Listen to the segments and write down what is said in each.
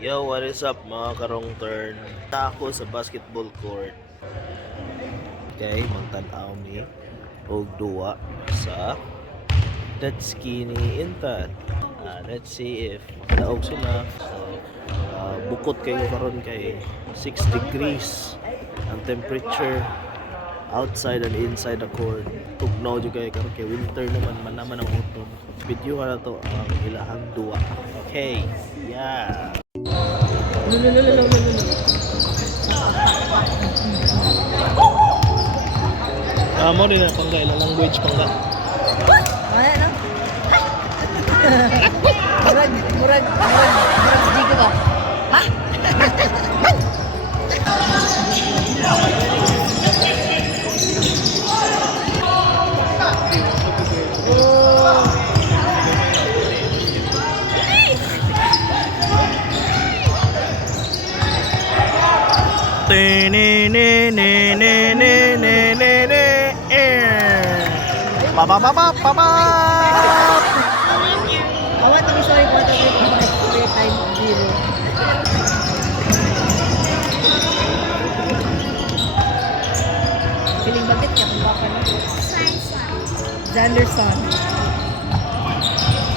Yo, what is up mga karongtern? Ako sa basketball court. Okay, magtan-aw mi og duwa sa that skinny intan. Let's see if daog sila. So, bukod kayo karon kay 6 degrees ang temperature outside and inside the court. Tugnaw jud kay karon kay winter naman man naman ang autumn. Video na to ang ilahang duwa. Okay, yeah. Mo din ang pangga, ilang language pangga. Ano no? Murag di ko ba? Ha? I want to be sorry for the free time zero. Feeling bakit ka kung baka na? Zanderson.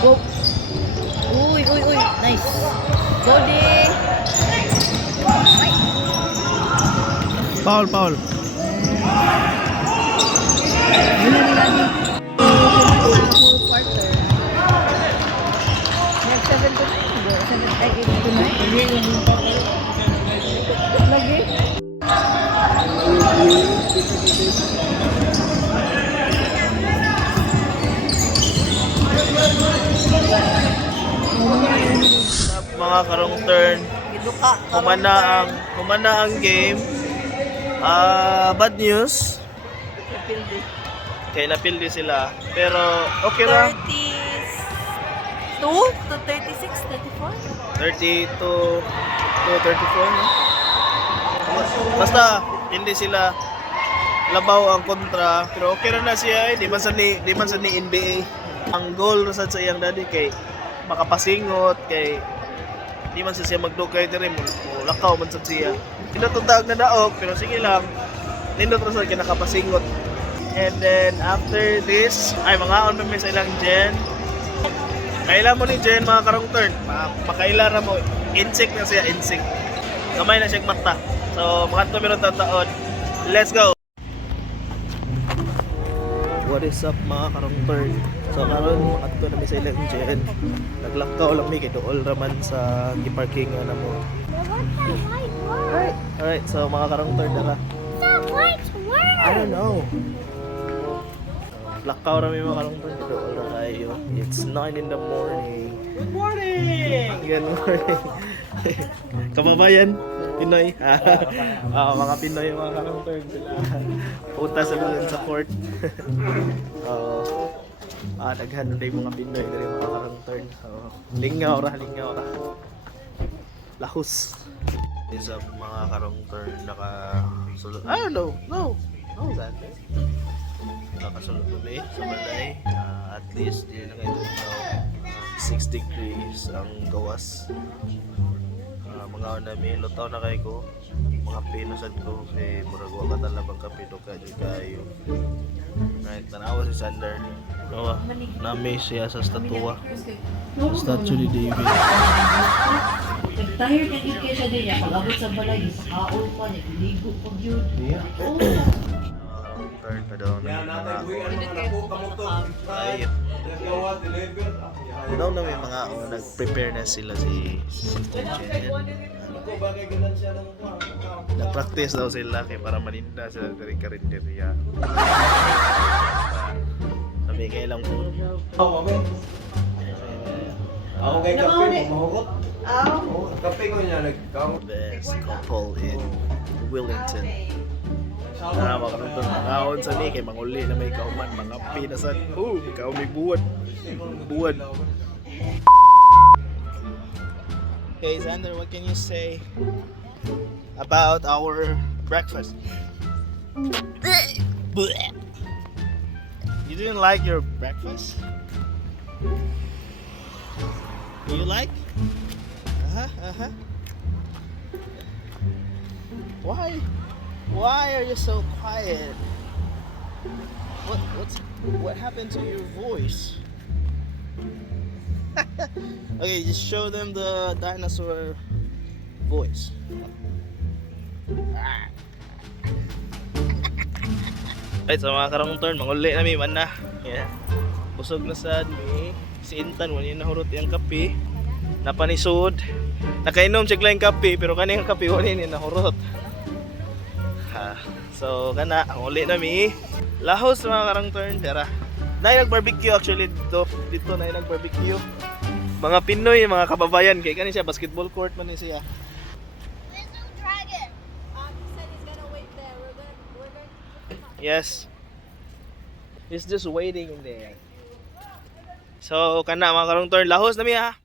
Go. Uy. Nice. Go, Ding. Paul. Yun ang nila. Quarter. Next 7 to 9. 8 to 9. Lagi. Mga karongtern, kumana ang game. Bad news. Pildi. Kaya napildi sila. Pero okay ra. 32 to 36, 34? 30 to 34. No? Basta hindi sila labaw ang kontra. Pero okay ra na siya. Di man sa ni NBA. Ang goal sa iyang daddy kay makapasingot kay di man siya magdugay diri mo lakaw man sad siya. Pinatutag na daog pero sige lang. Nindot ra sa kinakapasingot. And then after this, ay mga on pa sa ilang gen. Kaila mo ni gen mga karongtern. Makaila ra mo. Insect na siya, insect. Gamay na siyang mata. So mga tumiro taon. Let's go. What is up mga karongtern? So karon mga to na mi sa ilang gen. Naglakaw lang mi kay dool raman sa giparkingan na mo. Alright, so mga karongtern dara. I don't know. Lakaw rami mga karongtern dito all kayo. It's 9 in the morning. Good morning. Kababayan Pinoy. Mga Pinoy mga karongtern sila. Puta sila sa court. Daghan day mga Pinoy diri mga karongtern. Lingaw ra. Lahus. Isa mga karongtern nakasulod. I don't know. No, Sander. Nakasulod kami sa balay. At least di na kayo 6 degrees ang gawas. Mga namin lutaw na kayo ko. Mga pinasad ko kay murag wa ka talabang kapito kayo. Right, tanawa si Sander. Nami siya sa statua. Sa statue ni David. Nag-tire ka din kaya siya din niya. Pag-abot sa balay, kaol pa niya. Ligo pag yun. Turn pa daw na daw na may mga nag-prepare na sila si Sister Jen. Nag-practice daw sila kay para maninda sila dari karinderya. Sabi kayo lang po. Ako kay kape, mahukot. Kape ko niya Best couple in Wellington. Mga karongtern, mga on sa ni kay manguli na may kauman, mga pinasan. Ikaw may buwan. Hey Xander, what can you say about our breakfast? You didn't like your breakfast? Do you like? Why? Why are you so quiet? What happened to your voice? Okay, just show them the dinosaur voice. Right, so mga karongtern, manguli na mi man na. Yeah. Busog na sad mi. Si Intan wala na hurot yang kape. Napanisod. Nakainom siya lang kape pero kaning kape wala ni nahurot. Ha. So kana ang uli na mi. Lahus mga karongtern, tara. Nay nag-barbecue actually dito. Dito na nag-barbecue. Mga Pinoy, mga kababayan kay kani siya basketball court man ni siya. There's no dragon. He said he's gonna wait there. We're going. Yes. He's just waiting in there. So kana mga karongtern, lahos na mi ha.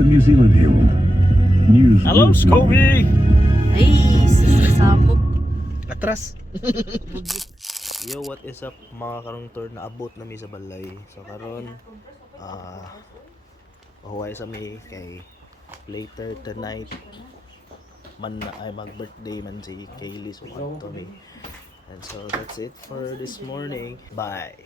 The New Zealand Herald. News. Hello, Scobie! Ay, samok. Atras. Yo, what is up mga karongtern? Naabot na mi sa balay. So karon huway sa mi kay later tonight man na ay mag-birthday man si Kaale, so adto mi. And so that's it for this morning. Bye.